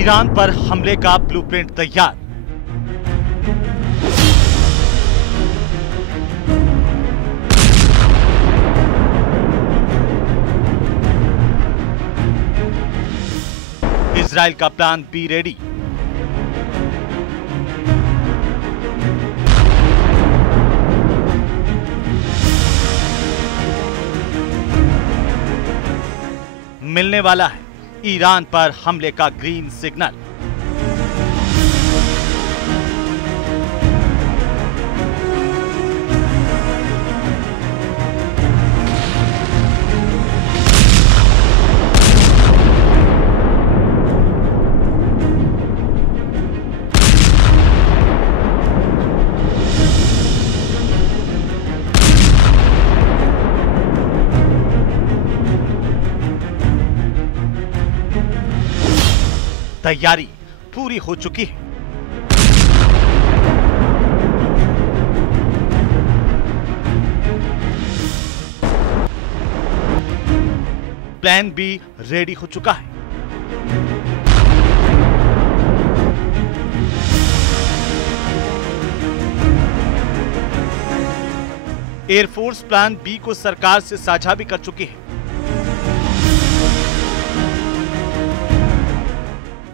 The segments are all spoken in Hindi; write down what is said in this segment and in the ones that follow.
ईरान पर हमले का ब्लूप्रिंट तैयार। इजराइल का प्लान बी रेडी। मिलने वाला है ईरान पर हमले का ग्रीन सिग्नल। तैयारी पूरी हो चुकी है। प्लान बी रेडी हो चुका है। एयरफोर्स प्लान बी को सरकार से साझा भी कर चुकी है।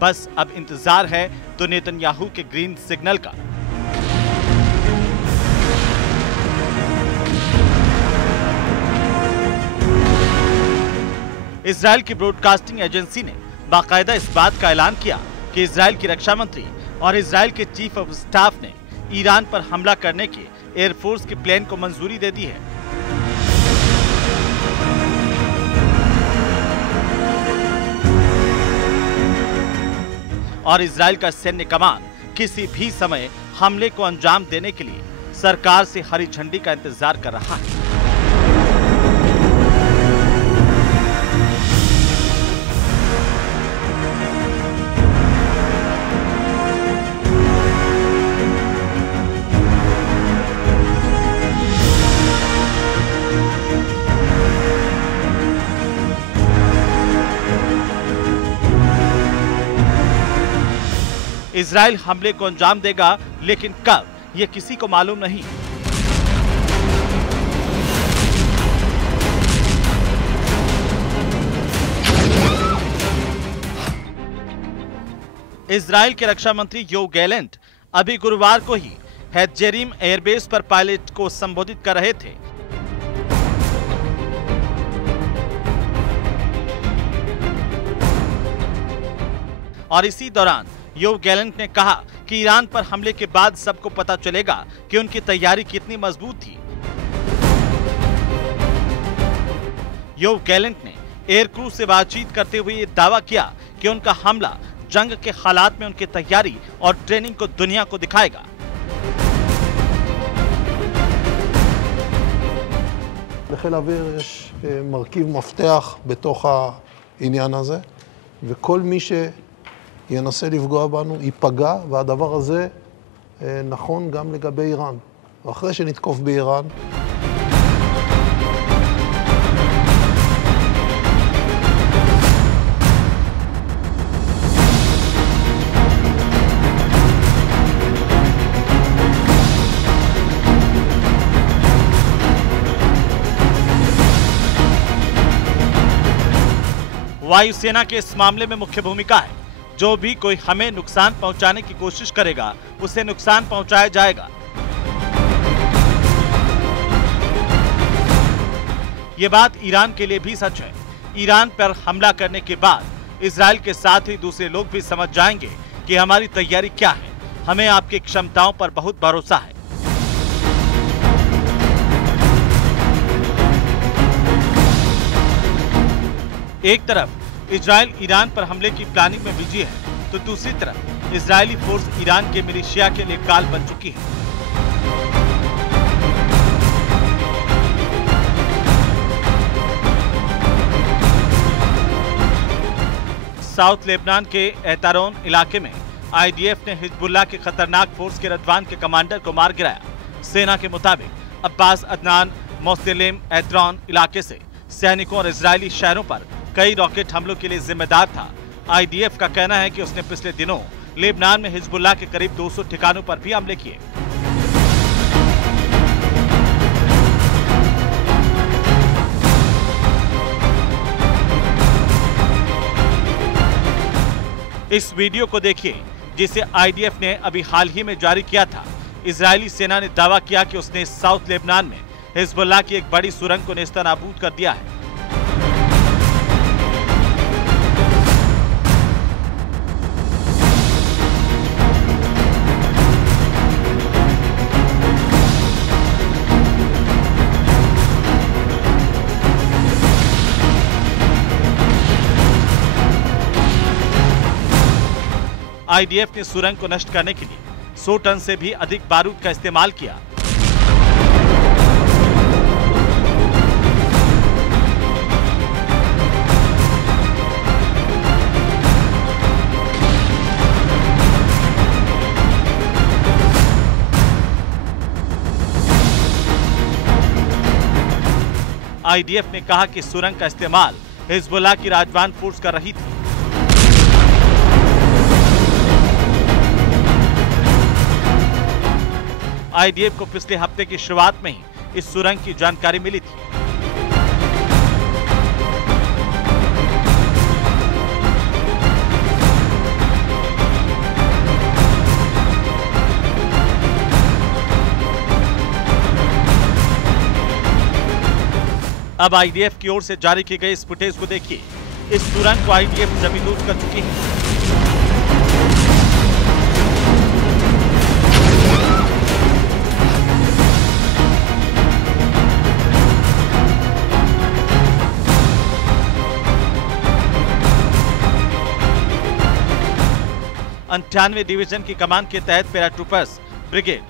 बस अब इंतजार है तो नेतन्याहू के ग्रीन सिग्नल का। इजराइल की ब्रॉडकास्टिंग एजेंसी ने बाकायदा इस बात का ऐलान किया कि इजराइल की रक्षा मंत्री और इजराइल के चीफ ऑफ स्टाफ ने ईरान पर हमला करने के एयरफोर्स के प्लान को मंजूरी दे दी है। और इजराइल का सैन्य कमान किसी भी समय हमले को अंजाम देने के लिए सरकार से हरी झंडी का इंतजार कर रहा है। इजराइल हमले को अंजाम देगा, लेकिन कब यह किसी को मालूम नहीं। इजराइल के रक्षा मंत्री योव गैलेंट अभी गुरुवार को ही हेत्जेरिम एयरबेस पर पायलट को संबोधित कर रहे थे। और इसी दौरान योव गैलेंट ने कहा कि ईरान पर हमले के बाद सबको पता चलेगा कि उनकी तैयारी कितनी मजबूत थी। योव गैलेंट ने एयर क्रू से बातचीत करते हुए यह दावा किया कि उनका हमला जंग के हालात में उनकी तैयारी और ट्रेनिंग को दुनिया को दिखाएगा। לחיל האוויר יש מרכיב מפתח בתוך העניין הזה, וכל מי ינסה לפגוע בנו, ייפגע, והדבר הזה נכון גם לגבי איראן. ואחרי שנתקוף באיראן, वायुसेना के इस मामले में मुख्य भूमिका है। जो भी कोई हमें नुकसान पहुंचाने की कोशिश करेगा उसे नुकसान पहुंचाया जाएगा। ये बात ईरान के लिए भी सच है। ईरान पर हमला करने के बाद इजराइल के साथ ही दूसरे लोग भी समझ जाएंगे कि हमारी तैयारी क्या है। हमें आपकी क्षमताओं पर बहुत भरोसा है। एक तरफ इजराइल ईरान पर हमले की प्लानिंग में बिजी है, तो दूसरी तरफ इजरायली फोर्स ईरान के मिलिशिया के लिए काल बन चुकी है। साउथ लेबनान के एतारोन इलाके में आईडीएफ ने हिजबुल्लाह के खतरनाक फोर्स के रदवान के कमांडर को मार गिराया। सेना के मुताबिक अब्बास अदनान मोस्तेलेम एतरॉन इलाके से सैनिकों और इजरायली शहरों पर कई रॉकेट हमलों के लिए जिम्मेदार था। आईडीएफ का कहना है कि उसने पिछले दिनों लेबनान में हिजबुल्लाह के करीब 200 ठिकानों पर भी हमले किए। इस वीडियो को देखिए जिसे आईडीएफ ने अभी हाल ही में जारी किया था। इजरायली सेना ने दावा किया कि उसने साउथ लेबनान में हिजबुल्लाह की एक बड़ी सुरंग को नेस्तनाबूद कर दिया है। आईडीएफ ने सुरंग को नष्ट करने के लिए 100 टन से भी अधिक बारूद का इस्तेमाल किया। आईडीएफ ने कहा कि सुरंग का इस्तेमाल हिजबुल्लाह की राजवान फोर्स कर रही थी। आईडीएफ को पिछले हफ्ते की शुरुआत में ही इस सुरंग की जानकारी मिली थी। अब आईडीएफ की ओर से जारी की गई इस फुटेज को देखिए। इस सुरंग को आईडीएफ जमींदोज कर चुकी है। अंठानवे डिवीजन की कमान के तहत पैराट्रूपर्स ब्रिगेड,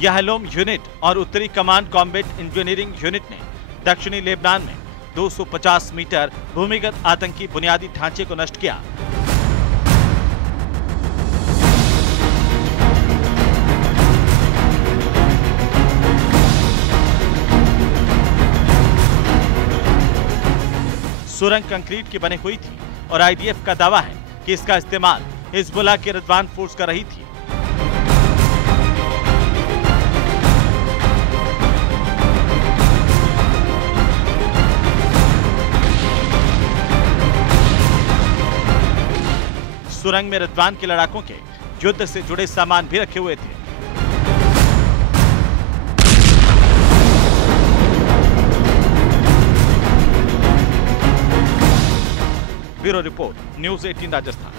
याहलोम यूनिट और उत्तरी कमांड कॉम्बैट इंजीनियरिंग यूनिट ने दक्षिणी लेबनान में 250 मीटर भूमिगत आतंकी बुनियादी ढांचे को नष्ट किया। सुरंग कंक्रीट की बनी हुई थी और आईडीएफ का दावा है कि इसका इस्तेमाल हिजबुल्लाह की रजवान फोर्स कर रही थी। सुरंग में रजवान के लड़ाकों के युद्ध से जुड़े सामान भी रखे हुए थे। Bureau report, news 18 Rajasthan.